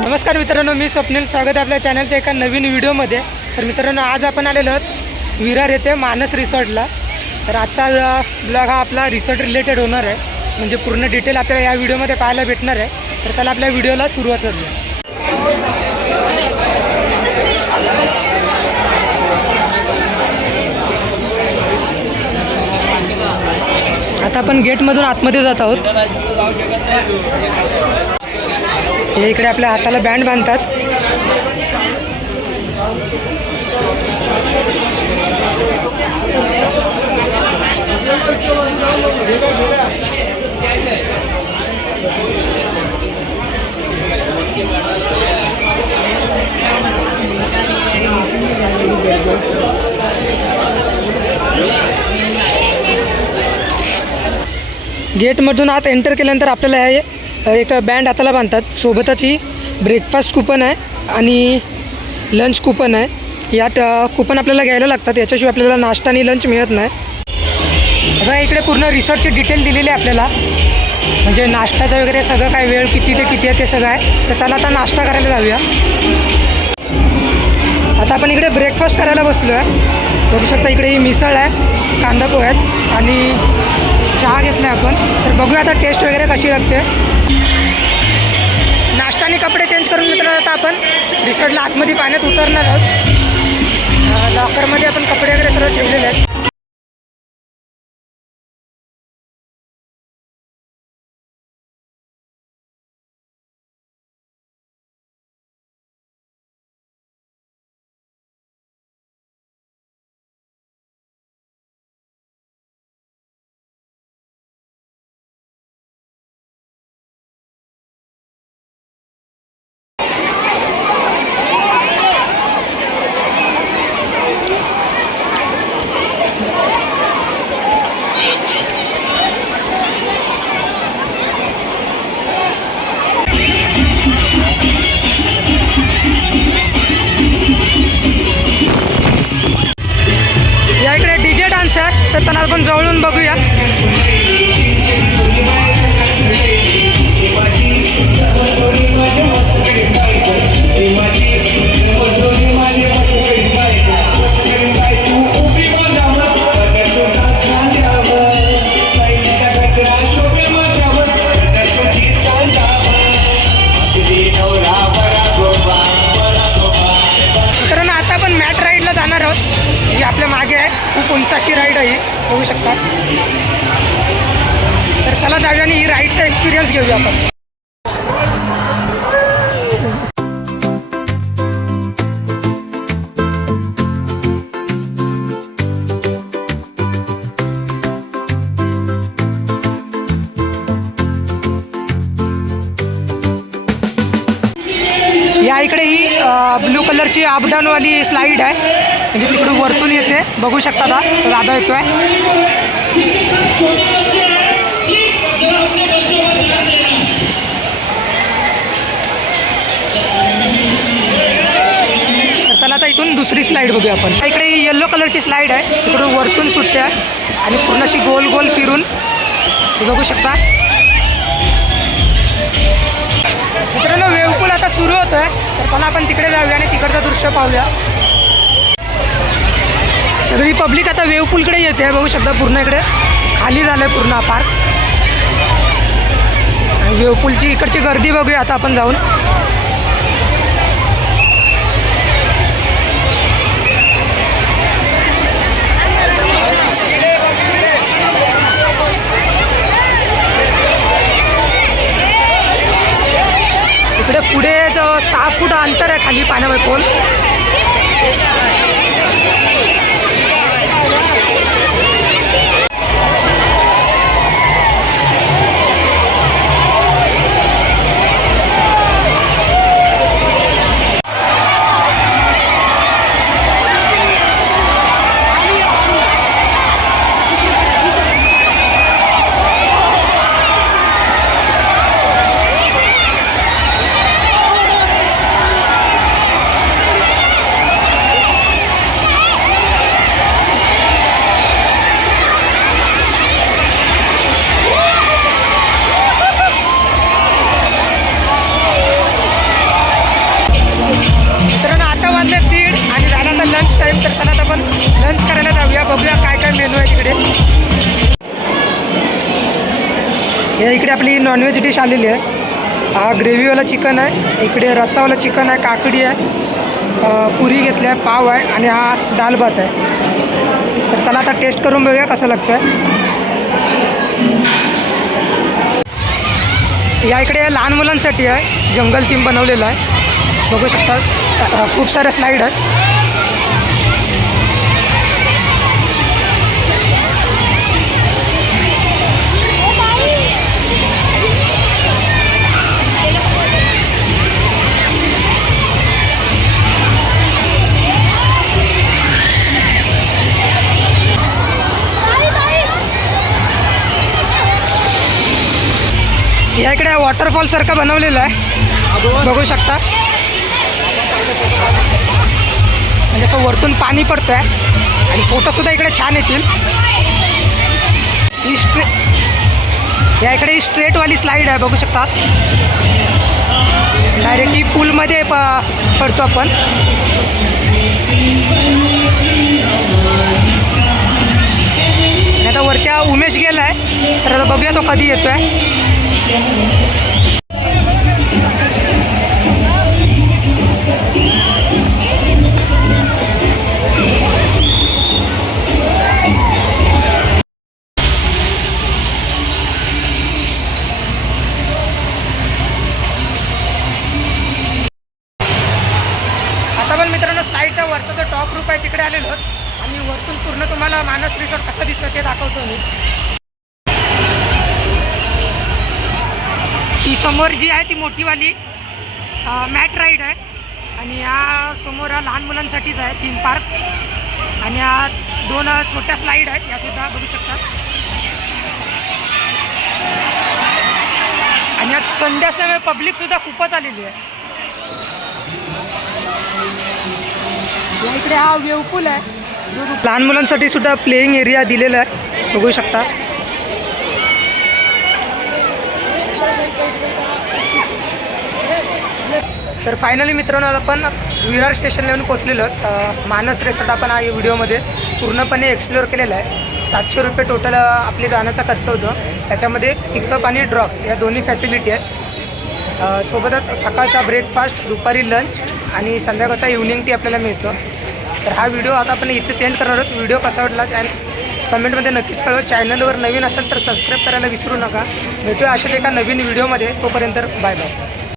नमस्कार मित्रांनो मी स्वप्नील स्वागत आहे आपल्या चॅनलच्या एका नवीन व्हिडिओमध्ये. तर मित्रांनो आज आपण आलेलो आहोत विरार येथे मानस रिसॉर्टला. तर आजचा ब्लॉग हा आपला रिसॉर्ट रिलेटेड होणार आहे. म्हणजे पूर्ण डिटेल आपल्याला या व्हिडिओमध्ये पाहायला भेटणार आहे. तर चला आपल्या व्हिडिओला सुरुवात करूया. आता आपण गेटमधून आतमध्ये जात आहोत. हे इकडे आपल्या हाताला बँड बांधतात. गेटमधून आत एंटर केल्यानंतर आपल्याला हे एक बँड हाताला बांधतात. सोबतच ही ब्रेकफास्ट कुपन आहे आणि लंच कुपन आहे. यात कुपन आपल्याला घ्यायला लागतात. याच्याशिवाय आपल्याला नाश्ता आणि लंच मिळत नाही. बघा इकडे पूर्ण रिसॉर्टचे डिटेल दिलेले आहे आपल्याला. म्हणजे नाश्त्याचं वगैरे सगळं काय वेळ किती ते किती आहे ते सगळं आहे. तर चला आता नाश्ता करायला जाऊया. आता आपण इकडे ब्रेकफास्ट करायला बसलो आहे बघू शकता इकडे ही मिसळ आहे कांदा पोहे आहेत आणि चहा घेतला आहे आपण. तर बघूया आता टेस्ट वगैरे कशी लागते. नाश्ता आणि कपडे चेंज करून मित्रांनो आता आपण. रिसॉर्टला आतमध्ये पाण्यात उतरणार आहोत. लॉकरमध्ये आपण कपडे वगैरे सर्व ठेवलेले आहेत. आता आपण मॅट राईडला जाणार आहोत. जी आपल्या मागे आहे. खूप उंचाशी राईड आहे बघू शकता. तर चला जाऊया आणि ही राईडचा एक्सपिरियन्स घेऊया आपण. ब्लू कलरची अपडाऊनवाली स्लाईड आहे. म्हणजे तिकडून वरतून येते. बघू शकता आता राधा येतोय. आहे चला आता इथून दुसरी स्लाईड बघूया आपण. इकडे येल्लो कलरची स्लाईड आहे. तिकडून वरतून सुटते. आहे आणि पूर्ण अशी गोल गोल फिरून बघू शकता. मित्रांनो वेवपूल आता सुरू होत आहे तर पण आपण तिकडे जाऊया आणि तिकडचं दृश्य पाहूया. सगळी पब्लिक आता वेवपूलकडे येते बघू शकता पूर्ण इकडे. खाली झालं आहे पूर्ण पार्क. आणि वेवपूलची इकडची गर्दी बघूया आता आपण जाऊन इकडे पुढे जो सहा फूट अंतर आहे खाली पाण्यामध्ये खोल तर चला आता आपण लंच करायला जाऊया. बघूया काय काय मेनू आहे तिकडे. या इकडे आपली नॉनव्हेज डिश आलेली आहे. हा ग्रेव्हीवाला चिकन आहे. इकडे रस्सावाला चिकन आहे काकडी आहे पुरी घेतली आहे पाव आहे आणि हा दाल भात आहे. तर चला आता टेस्ट करून बघूया कसं लागतं आहे या इकडे लहान मुलांसाठी आहे. जंगल थीम बनवलेलं आहे. बघू शकता. खूप साऱ्या स्लाईड आहेत. या इकडे वॉटरफॉल सारखं बनवलेलं आहे. बघू शकता. म्हणजे असं वरतून पाणी पडतं आहे आणि फोटोसुद्धा इकडे छान येतील. ही स्ट्रे या इकडे ही स्ट्रेटवाली स्लाईड आहे बघू शकता. डायरेक्ट ही पूलमध्ये प पडतो आपण. आता वरच्या उमेश गेला आहे तर आता बघूया तो कधी येतो आहे आता पण मित्रांनो वरचा जो टॉप रूप आहे तिकडे आलेलो आणि वरतून पूर्ण तुम्हाला मानस रिसॉर्ट कसं दिसतं ते दाखवतो मी. ही समोर जी आहे ती मोठीवाली मॅट राईड आहे. आणि या समोर हा लहान मुलांसाठीच आहे थीम पार्क आणि या दोन छोट्या स्लाईड आहेत या सुद्धा बघू शकता. आणि आज संडे असल्यामुळे पब्लिक सुद्धा खूपच आलेली आहे. या इकडे हा वेवपूल आहे. जो लहान मुलांसाठी सुद्धा प्लेईंग एरिया दिलेला आहे. बघू शकता. तर फायनली मित्रांनो आपण विरार स्टेशनला येऊन पोहोचलेलो आहोत. मानस रेसॉर्ट आपण हा व्हिडिओमध्ये पूर्णपणे एक्सप्लोअर केलेला आहे. सातशे रुपये टोटल आपले जाण्याचा खर्च होतो. त्याच्यामध्ये पिकअप आणि ड्रॉप या दोन्ही फॅसिलिटी आहेत. सोबतच सकाळचा ब्रेकफास्ट दुपारी लंच आणि संध्याकाळचा इव्हनिंग टी आपल्याला मिळतो. तर हा व्हिडिओ आता आपण इथे सेंड करणार आहोत. व्हिडिओ कसा वाटला? आणि कमेंटमध्ये नक्कीच कळवा. चॅनलवर नवीन असेल तर सबस्क्राईब करायला विसरू नका. भेटूया अशाच एका नवीन व्हिडिओमध्ये तोपर्यंत बाय बाय.